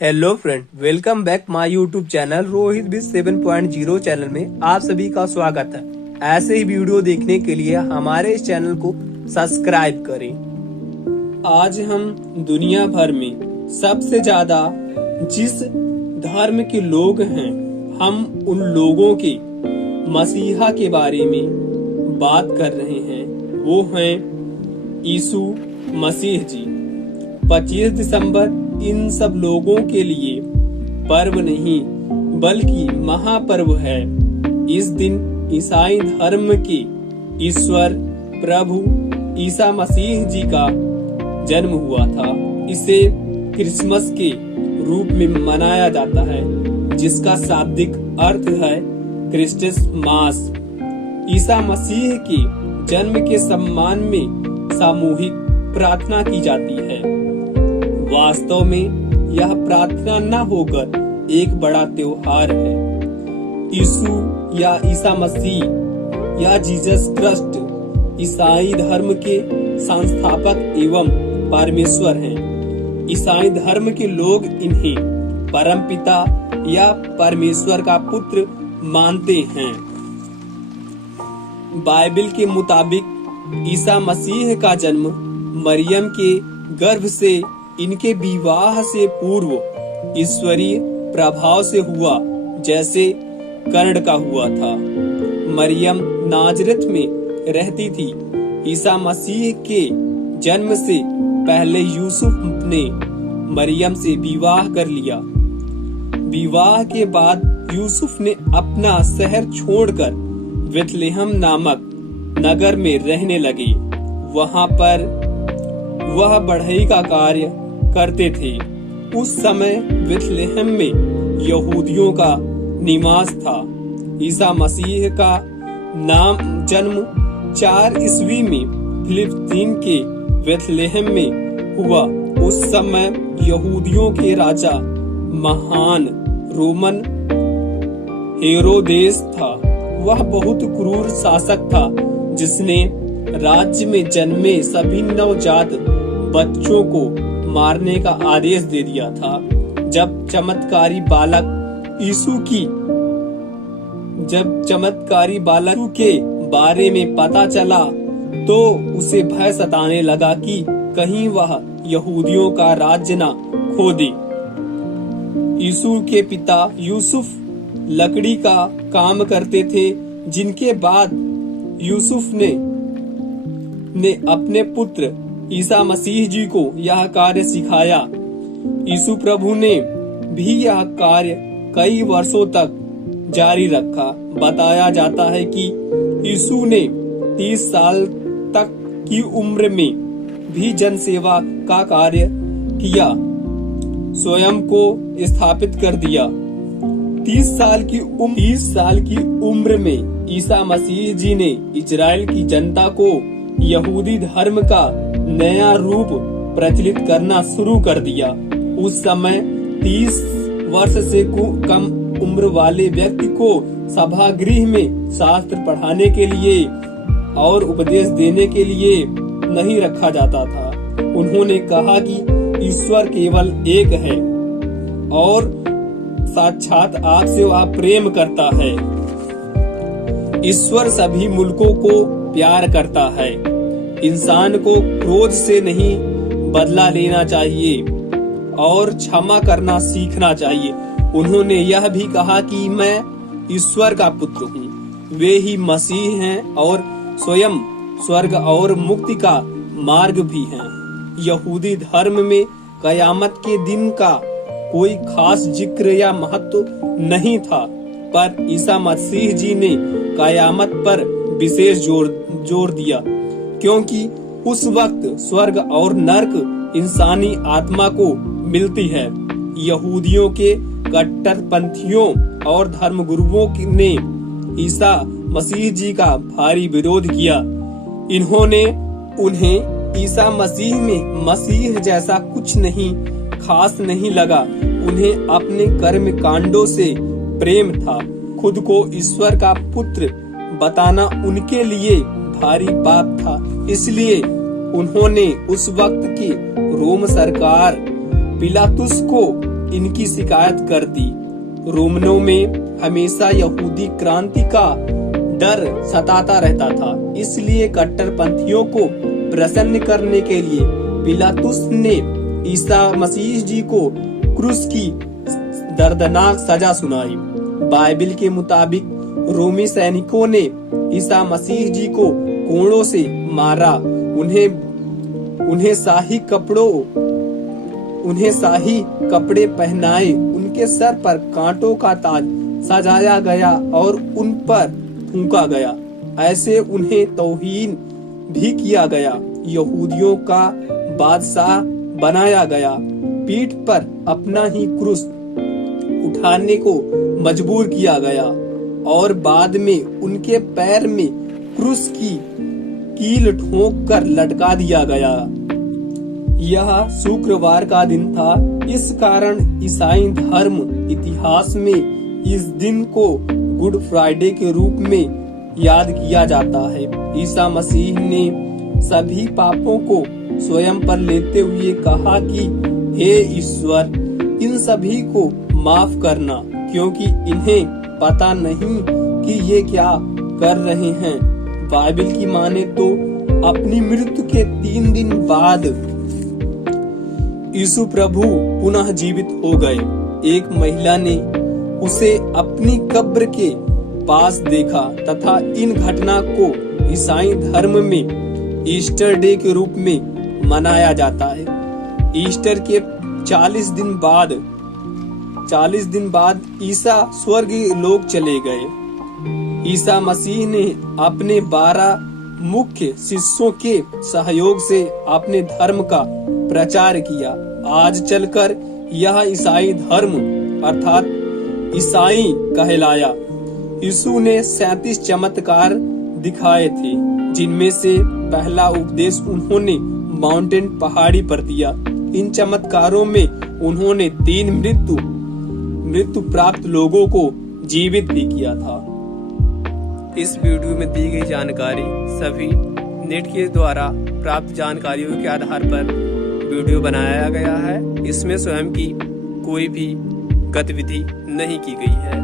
Hello friend, welcome back my YouTube channel Rohit बिज 7.0 channel में आप सभी का स्वागत है। ऐसे ही वीडियो देखने के लिए हमारे इस चैनल को सब्सक्राइब करें। आज हम दुनिया भर में सबसे ज्यादा जिस धर्म के लोग हैं, हम उन लोगों के मसीहा के बारे में बात कर रहे हैं। वो हैं यीशु मसीह जी। 25 दिसंबर इन सब लोगों के लिए पर्व नहीं बल्कि महापर्व है। इस दिन ईसाई धर्म के ईश्वर प्रभु ईसा मसीह जी का जन्म हुआ था। इसे क्रिसमस के रूप में मनाया जाता है, जिसका शाब्दिक अर्थ है क्रिस्टस मास। ईसा मसीह के जन्म के सम्मान में सामूहिक प्रार्थना की जाती है। वास्तव में यह प्रार्थना न होकर एक बड़ा त्योहार है। यीशु या ईसा मसीह या जीसस क्राइस्ट ईसाई धर्म के संस्थापक एवं परमेश्वर हैं। ईसाई धर्म के लोग इन्हें परमपिता या परमेश्वर का पुत्र मानते हैं। बाइबल के मुताबिक ईसा मसीह का जन्म मरियम के गर्भ से इनके विवाह से पूर्व ईश्वरीय प्रभाव से हुआ, जैसे कर्ण का हुआ था। मरियम नाजरत में रहती थी। ईसा मसीह के जन्म से पहले यूसुफ ने मरियम से विवाह कर लिया। विवाह के बाद यूसुफ ने अपना शहर छोड़कर बेथलेहम नामक नगर में रहने लगे। वहां पर वह बढ़ई का कार्य करते थे। उस समय बेथलेहम में यहूदियों का निवास था। ईसा मसीह का नाम जन्म 4 ईस्वी में फिलिस्तीन के बेथलेहम में हुआ। उस समय यहूदियों के राजा महान रोमन हेरोदेस था। वह बहुत क्रूर शासक था, जिसने राज्य में जन्मे सभी नवजात बच्चों को मारने का आदेश दे दिया था। जब चमत्कारी बालक के बारे में पता चला तो उसे भय सताने लगा कि कहीं वह यहूदियों का राज्य न खो दे। यीशु के पिता यूसुफ लकड़ी का काम करते थे, जिनके बाद यूसुफ ने अपने पुत्र ईसा मसीह जी को यह कार्य सिखाया। यीशु प्रभु ने भी यह कार्य कई वर्षों तक जारी रखा। बताया जाता है कि यीशु ने 30 साल तक की उम्र में भी जनसेवा का कार्य किया, स्वयं को स्थापित कर दिया। 30 साल की उम्र में ईसा मसीह जी ने इजराइल की जनता को यहूदी धर्म का नया रूप प्रचलित करना शुरू कर दिया। उस समय 30 वर्ष से कम उम्र वाले व्यक्ति को सभागृह में शास्त्र पढ़ाने के लिए और उपदेश देने के लिए नहीं रखा जाता था। उन्होंने कहा कि ईश्वर केवल एक है और साक्षात आपसे वह प्रेम करता है। ईश्वर सभी मुल्कों को प्यार करता है। इंसान को क्रोध से नहीं बदला लेना चाहिए और क्षमा करना सीखना चाहिए। उन्होंने यह भी कहा कि मैं ईश्वर का पुत्र हूँ। वे ही मसीह हैं और स्वयं स्वर्ग और मुक्ति का मार्ग भी हैं। यहूदी धर्म में कयामत के दिन का कोई खास जिक्र या महत्व नहीं था, पर ईसा मसीह जी ने कयामत पर विशेष जोर दिया, क्योंकि उस वक्त स्वर्ग और नर्क इंसानी आत्मा को मिलती है। यहूदियों के कट्टरपंथियों और धर्मगुरुओं ने ईसा मसीह जी का भारी विरोध किया। इन्होंने उन्हें ईसा मसीह में मसीह जैसा कुछ नहीं खास नहीं लगा। उन्हें अपने कर्म कांडों से प्रेम था। खुद को ईश्वर का पुत्र बताना उनके लिए भारी पाप था। इसलिए उन्होंने उस वक्त की रोम सरकार पिलातुस को इनकी शिकायत कर दी। रोमनों में हमेशा यहूदी क्रांति का डर सताता रहता था, इसलिए कट्टरपंथियों को प्रसन्न करने के लिए पिलातुस ने ईसा मसीह जी को क्रूस की दर्दनाक सजा सुनाई। बाइबल के मुताबिक रोमी सैनिकों ने ईसा मसीह जी को कोड़ों से मारा, उन्हें शाही कपड़े पहनाए, उनके सर पर कांटों का ताज सजाया गया और उन पर फूंका गया। ऐसे उन्हें तौहीन भी किया गया, यहूदियों का बादशाह बनाया गया, पीठ पर अपना ही क्रूस उठाने को मजबूर किया गया और बाद में उनके पैर में क्रूस की कील ठोक कर लटका दिया गया। यह शुक्रवार का दिन था, इस कारण ईसाई धर्म इतिहास में इस दिन को गुड फ्राइडे के रूप में याद किया जाता है। ईसा मसीह ने सभी पापों को स्वयं पर लेते हुए कहा कि हे ईश्वर, इन सभी को माफ करना, क्योंकि इन्हें पता नहीं कि ये क्या कर रहे हैं। बाइबल की माने तो अपनी मृत्यु के 3 दिन बाद यीशु प्रभु पुनः जीवित हो गए। एक महिला ने उसे अपनी कब्र के पास देखा तथा इन घटना को ईसाई धर्म में ईस्टर डे के रूप में मनाया जाता है। ईस्टर के 40 दिन बाद ईसा स्वर्ग लोक चले गए। ईसा मसीह ने अपने 12 मुख्य शिष्यों के सहयोग से अपने धर्म का प्रचार किया। आज चलकर यह ईसाई धर्म अर्थात ईसाई कहलाया। यीशु ने 37 चमत्कार दिखाए थे, जिनमें से पहला उपदेश उन्होंने माउंटेन पहाड़ी पर दिया। इन चमत्कारों में उन्होंने 3 मृत्यु प्राप्त लोगों को जीवित भी किया था। इस वीडियो में दी गई जानकारी सभी नेट के द्वारा प्राप्त जानकारियों के आधार पर वीडियो बनाया गया है। इसमें स्वयं की कोई भी गतिविधि नहीं की गई है।